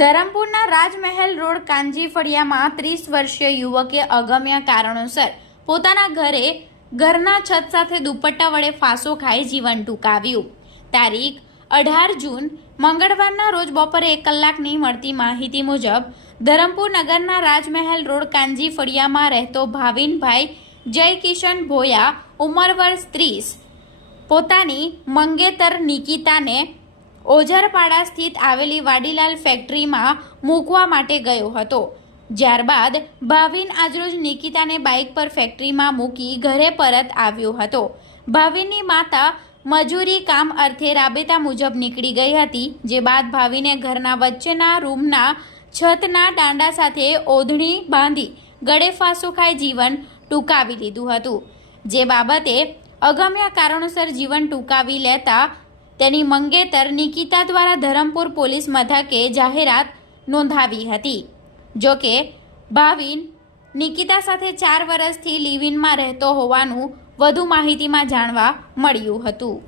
ધરમપુરના રાજમહેલ road કાંજી ફળિયામાં ત્રીસ વર્ષીય યુવકે અગમ્ય કારણોસર પોતાના ઘરે ઘરના છત સાથે દુપટ્ટા વડે ફાંસો ખાઈ જીવન ટૂંકાવ્યું. તારીખ અઢાર જૂન, મંગળવારના રોજ બપોરે એક કલાકની મળતી માહિતી મુજબ, ધરમપુર નગરના રાજમહેલ રોડ કાંજી ફળિયામાં રહેતો ભાવિનભાઈ જય કિશન ભોયા, ઉંમર વર્ષ ત્રીસ. પોતાની મંગેતર નિકિતાને ઓઝરપાડા સ્થિત આવેલી વાડીલાલ ફેક્ટરીમાં મૂકવા માટે ગયો હતો. ત્યારબાદ ભાવિન આજરોજ નિકિતાને બાઇક પર ફેક્ટરીમાં મૂકી ઘરે પરત આવ્યો હતો. ભાવિનની માતા મજૂરી કામ અર્થે રાબેતા મુજબ નીકળી ગઈ હતી, જે બાદ ભાવિને ઘરના વચ્ચેના રૂમના છતના દાંડા સાથે ઓઢણી બાંધી ગળે ફાંસો ખાઈ જીવન ટૂંકાવી લીધું હતું. જે બાબતે અગમ્ય કારણોસર જીવન ટૂંકાવી લેતા તેની મંગેતર નિકિતા દ્વારા ધરમપુર પોલીસ મથકે જાહેરાત નોંધાવી હતી. જોકે, ભાવિન નિકિતા સાથે ચાર વર્ષથી લિવ ઇનમાં રહેતો હોવાનું વધુ માહિતીમાં જાણવા મળ્યું હતું.